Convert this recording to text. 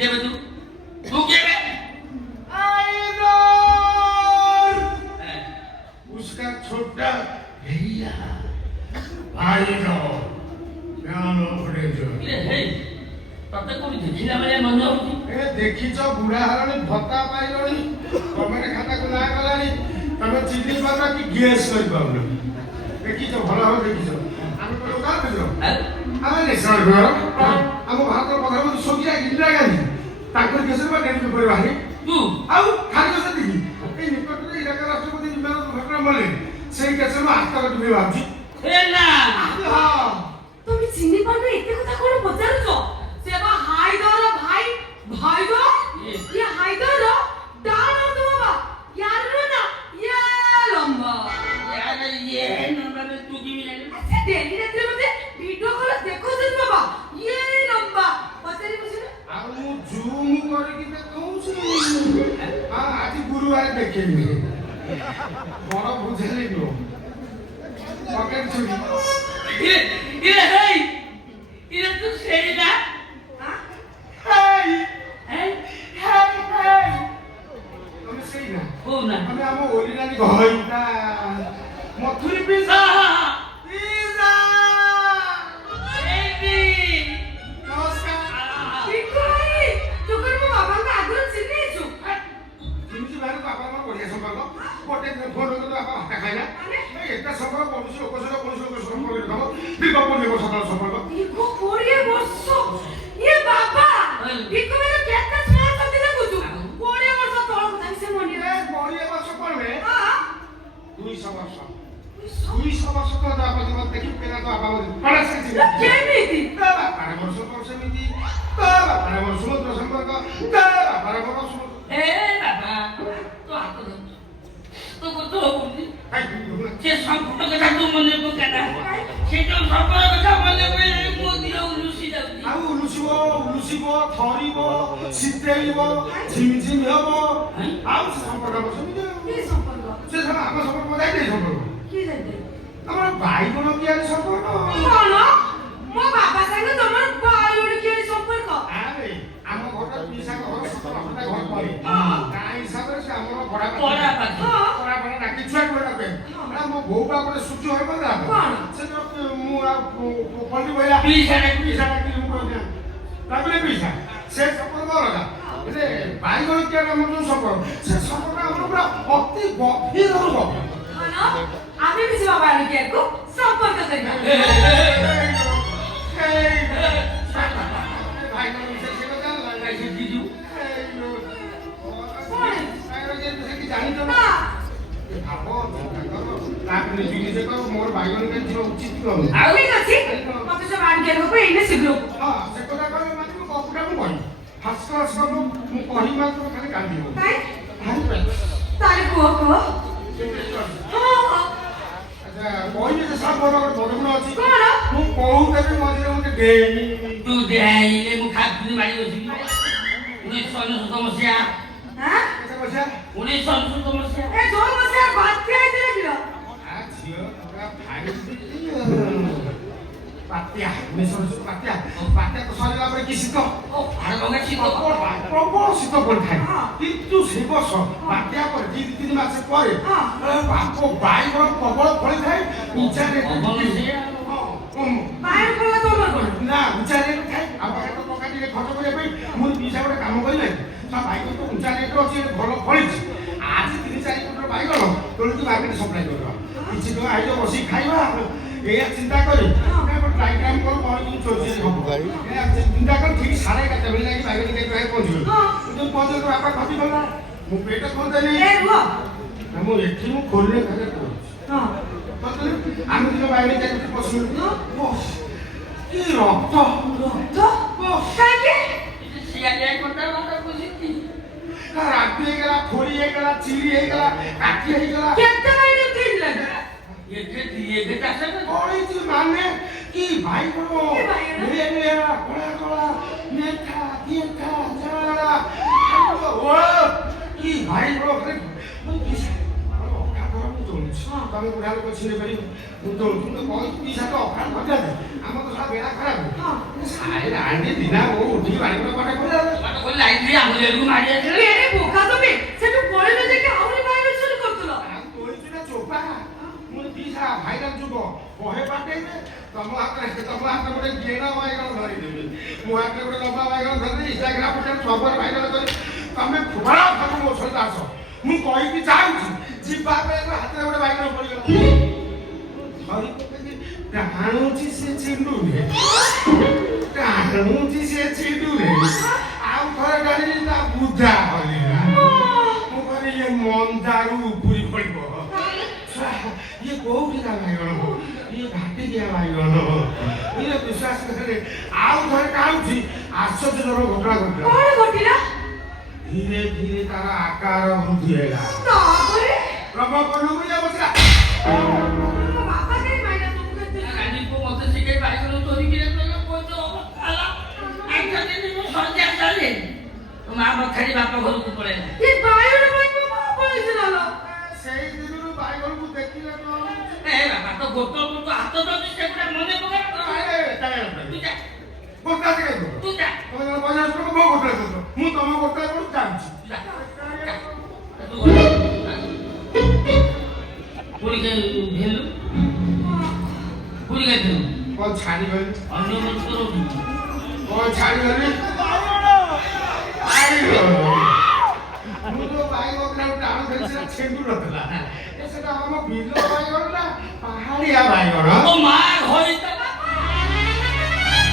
बे तू के बे आइडर उसका छोटा भैया आइडर गानो पड़े जो हे तते कोन देखिला बेले मन होती ए देखिछ बुढ़ा हरानी भत्ता पाइलनी कमेंट खाता को ना गलानी तमे चिल्ली मारा कि गैस कर पाउन देखिछ भलो हो देखिछ हम को लोका बुझो आमे ने सर घर हम भारत प्रधानमंत्री सोनिया इंदिरा गांधी ताकर केसर बा नेतृत्व करे बाही तू आउ खाली कसे देखि ए निकट रे इलाका राष्ट्रपति विमान घटना मले सेई केसर में आस्था कर दुबे बाजी हे ना हां তুমি চিনি পারবে এতে কথা কোন পচারছো সেবা হায়দার ভাই ভাইগো ইয়ে হায়দার ডানো তো বাবা ইয়ার না ইয়ে লম্বা यार ये नंबर में तू की मिले আচ্ছা ডেলি রাতে মধ্যে ভিডিও কল দেখো তো বাবা ইয়ে লম্বা পচারি বুঝিনা आ मु जूम करे कि कहूछी हां आज गुरुवार देखेनी बड़ बुझेली नो पकेट छुरी ये तू सही ना हेय हैं हेय তুমি সেই না हो ना আমি ଆମ ଓରିନାଲି ଘଇଟା ମଥୁରୀ ପିସା ପିସା बेबी ନମସ୍କାର ঠিক ভাই তোর বাবাকে আগুন চিনিছো জিনিস ভাই বাবা আমার বড়িয়া সম্পর্ক কোটে ফোন করে বাবা হাতে খাইলা এই একটা সম্পর্ক পড়ুছি লোক সহ পড়ুছি লোক সম্পর্ক দেব বিকল্প নেব সকাল সম্পর্ক ইকো কোরিয়ে বসছো ইয়ে বাবা ইকো মানে কেতে স্মার্ট করতে দেখুছো কোরিয়ে বসছো তোর কথা সে মনে এ বড়িয়া বর্ষ পড়বে হ্যাঁ 200 বর্ষ 200 বর্ষ তো বাবা জীবন দেখি কেনা তো বাবা পড়া শিখছি কেমিতি বাবা পারে বর্ষ পর সেমিতি বাবা পারে বর্ষ সমুদ্র সম্পর্ক বাবা পারে বর্ষ ए बाबा तो आतो तो को तो बोलती আই যে সম্পর্ক কথা তো মনে পকানা সেটা সম্পর্ক কথা মনে পড়ে মোদি উলুসি যাଉଛି ଆଉ ଉଲୁସିବ ଥରିବ ଶୀତେଇବ ଝିମିଝିମି ହବ ଆଉ ସେ ସମ୍ପର୍କ ସେମିତି কি সম্পর্ক ସେ ସବୁ ଆମ ସମ୍ପର୍କ ଯାଇଥିଲେ ସମ୍ପର୍କ কি জানতে ଆମର ବାଇଗଣ ତିଆରି ସମ୍ପର୍କ কোন ମୋ ବାବା ସାଙ୍ଗେ ତମର ବାୟୋଡ କି সম্পর্ক ଆରେ ଆମ ଘରଟା ପିସା ଘର ସତଟା ଘର ପରେ ତା ହିସାବରେ ସେ ଆମର ପଡା ଭଡ଼ା ପାଖ ପଡା ଭଡ଼ା ଡାକି ଛୁଆ କରି ଡାକେ ନା ମୋ ବୋଉ ବା ଗୋଟେ ସୂର୍ଯ୍ୟ ହେବ ନା କଣ? ସେ ମୁଁ ଆଉ ପଲ୍ଲୀ ବହିଲା ପିସା ପିସା ଡାକି ମୁଁ କହିଲି ତାପରେ ପିସା ସେ ସମ୍ପର୍କ ଅଲଗା ହେଲେ ବାଇଗଣ ତିଆରି ଆମର ଯୋଉ ସମ୍ପର୍କ ସେ ସମ୍ପର୍କ ଆମର ପୁରା ଅତି ଗଭୀରରୁ ଗଭୀର কোন আমি কিছু বাবা কি একো সম্পর্ক করি ভাইগণ বিশেষ করে জানলা कैसे दीजू জানিতো না ভাবো চিন্তা করো তারপরে জিজ্ঞেস করো মোর বাইগণ কেন ছিল উচিত করো ঠিক আছে মতে সব আনকে হবে এনে শীঘ্র হ্যাঁ সে কথা কবে মানে ମୁଁ କପୁଟା ମୁଁ କହି ଫାଷ୍ଟ କ୍ଲାସ୍ ସବୁ ମୁଁ କହି ମାତ୍ର ଖାଲି କାନ୍ଦିବ তাই ଭାରି তাহলে কুহ কুহ হ্যাঁ ଆଚ୍ଛା କହିଲେ ଯେ ସାପ ବଡ଼ ଗୁଣ ଅଛି কোন ମୁଁ କହୁଥିଲି ମଝିରେ ମୋତେ ଡେଇନି तू दे आइले मु खाती बाड़ी बसी 1999 मसिया হ্যাঁ କେତେ ପଇସା 1999 मसिया এ জোর বসে বাচ্চা আইতে দিল ଆ ଝିଅ ପୁରା ଭାରି ବାତ୍ୟା ବାତ୍ୟା ବାତ୍ୟା ତ ସରିଲା ପରେ କି ଶୀତ ओ भार मंगा छी तो ପ୍ରବଳ ଶୀତ ପଡ଼ିଥାଏ କିନ୍ତୁ ସେ ବର୍ଷ ବାତ୍ୟା ପରେ ଦି ତିନି ମାସ ପରେ ବାପ ବାଇଗଣ ପ୍ରବଳ ଫଳିଥାଏ ଉଞ୍ଚା ରେଟ୍ বাইরে পড়লা তোমার কোন ନା ଉଞ୍ଚା ରେଟ୍ ଥାଏ ଆଉ ପାଖରେ ତ ଟଙ୍କା ଟିକେ ଖର୍ଚ୍ଚ କରିବା ପାଇଁ ମୁଁ ପିସା ଗୋଟେ କାମ କରିବେ ତା ବାଇଗଣ ତ ଉଞ୍ଚା ରେଟ୍ ଅଛି ଭଲ ଫଳିଛି ଆଜି 3-4 କୁଇଣ୍ଟାଲ ବାଇଗଣ ତୋଳିକି ମାର୍କେଟ ସପ୍ଲାଏ କରିବା କିଛି ଟଙ୍କା ଆଇଲେ ବସିକି ଖାଇବା ଏଇଆ ଚିନ୍ତା କରି ଡାଇଗ୍ରାମ କର କ'ଣ କିଛି ଚୋରି ହବ ଚିନ୍ତା କର ଠିକ 11:30 ବେଳେ ଯାଇକି ବାଇଗଣ ଟିକେ ପହଞ୍ଚିବ କିନ୍ତୁ ପହଞ୍ଚିଲେ ବାପା ଖଟି ଗଲା ମୁଁ ପେଟ ଖୋଲିଦେଲି এ রুহ ମୁଁ ଏଠି ମୁଁ ଖୋଲିଲେ ଖାଲି କହୁଛି হ্যাঁ ଆମେ ଦିନ ବାଇଗଣ ଯାଇକି ପଶିଲୁ କି ରକ୍ତ তো কাকে सिया जाय कोता वाला बुझिती ରାତି ହେଇଗଲା ଫୋଡ଼ି ହେଇଗଲା ଚିରି ହେଇଗଲା କାଠି ହେଇଗଲା কেতে বাইরে তিন লাগে ये के चासे ପଡ଼ିଛି ମାନେ କି ବାଇଗଣ କି ବାଇଗଣ? ନେଳିଆ କଳା କଳା ନେଠା ତିଏଠା ଝାଳା ଓ କି ବାଇଗଣ ତମେ ବୁଢା ଲୋକ ଛିଣ୍ଡେଇ ପାରିବ ମୁଁ ତ କହିଛି ପିସା ତ ଅଖାଳ କରିଦିଆ ଆମ ତ ସାରା ବେଳା ଖରାପ ସାରେ ଆଣି ଦିନା ଓ ଉଠିକି ବାଇଗଣ କଟା କରିବା ଯାଇଥିଲି ଆଙ୍ଗୁଳିକୁ ମାରି ଆସିଲି ଏରେ ବୋକା ତମେ ସେଠୁ ପଳେଇଲେ ଯେ କି ଆହୁରି ବାଇର ଚୋରି କରୁଥିଲ ତୋଳିଛୁ ନା ଚୋପା ମୁଁ ଦିଶା ଭାଇରାଲ ଯୁଗ ବହେ ବାଟେଇବେ ତମ ହାତରେ ଗୋଟେ ଗେଣା ବାଇଗଣ ଧରିଦେବି ମୋ ହାତରେ ଗୋଟେ ଲମ୍ବା ବାଇଗଣ ଧରିଦେବି ଇନଷ୍ଟାଗ୍ରାମ ସବୁବେଳେ ଭାଇରାଲ କରି ତମେ ଫୁଫାଳ ତମେ ମୋ ସହିତ ଆସ ମୁଁ କହିକି ଯାଉଛି ଯିବା ପାଇଁ ହାତରେ ଗୋଟେ ବାଇଗଣ ପଡ଼ିଗଲା ଧରି ପକେଇକି ଟାଣୁଛି ସେ ଚିଣ୍ଡୁରେ ଟାଣୁଛି ସେ ଚିଣ୍ଡୁରେ ଆଉ ଥରେ ଟାଣିଲି ତା ବୁଧା ହଲିଲା ମୁଁ କହିଲି ଇଏ ମନ୍ଦାରୁ ଉପୁରି ପଡ଼ିବ ଇଏ କୋଉଠିକା ବାଇଗଣ ଇଏ ଘାଟିକିଆ ବାଇଗଣ ଇଏ ବିଶ୍ୱାସ କରେ ଆଉ ଥରେ ଟାଣୁଛି ଆଶ୍ଚର୍ଯ୍ୟଜନକ ଘଟଣା ଘଟିଲା କଣ ଘଟିଲା ଧୀରେ ଧୀରେ ତାର ଆକାର ବୃଦ୍ଧି ହେଲା ତାପରେ ବ୍ରହ୍ମପୁରକୁ ଇଏ ବସିଲା ମୋ ବାପା କାଇଁ ମାଇଲା ତମକୁ ଏତେ ରାଜୀବ ମତେ ଶିଖେଇ ବାଇଗଣ ଚୋରିକି ସନ୍ଧ୍ୟା ଚାଲେ ମା ବଖାରି ବାପା ଘରକୁ ପଳେଇଲା ଏ ବାଇଗଣ ପାଇଁ ମୋ ମା ପଳେଇଥିଲା ଲୋ ସେଇ ଦିନରୁ ବାଇଗଣକୁ ଦେଖିଲେ ଏ ବାପା ତ ଗୋଟ ହାତ ଧରି ସେଗୁଡ଼ା ମନେ ପକାଇ ତୁ ଯା ମୁଁ ତମ ଗୋଟାଏ ବେଳୁ ଜାଣିଛି ପୁରୀ ଭେଲୁ ପୁରୀ ଗାଇଥିଲୁ କଣ ଛାଡ଼ିଗଲି ଅନ୍ୟ ମଣିଷ କଣ ଛାଡ଼ିଗଲି ମୁଁ ତ ବାଇଗଣ ଟାଣୁ ଧରି ସେଟା ଛେଣ୍ଡୁ ନଥିଲା ସେଟା ଆମ ବିଲ ବାଇଗଣ ନା ପାହାଡ଼ିଆ ବାଇଗଣ ମା ଘରେ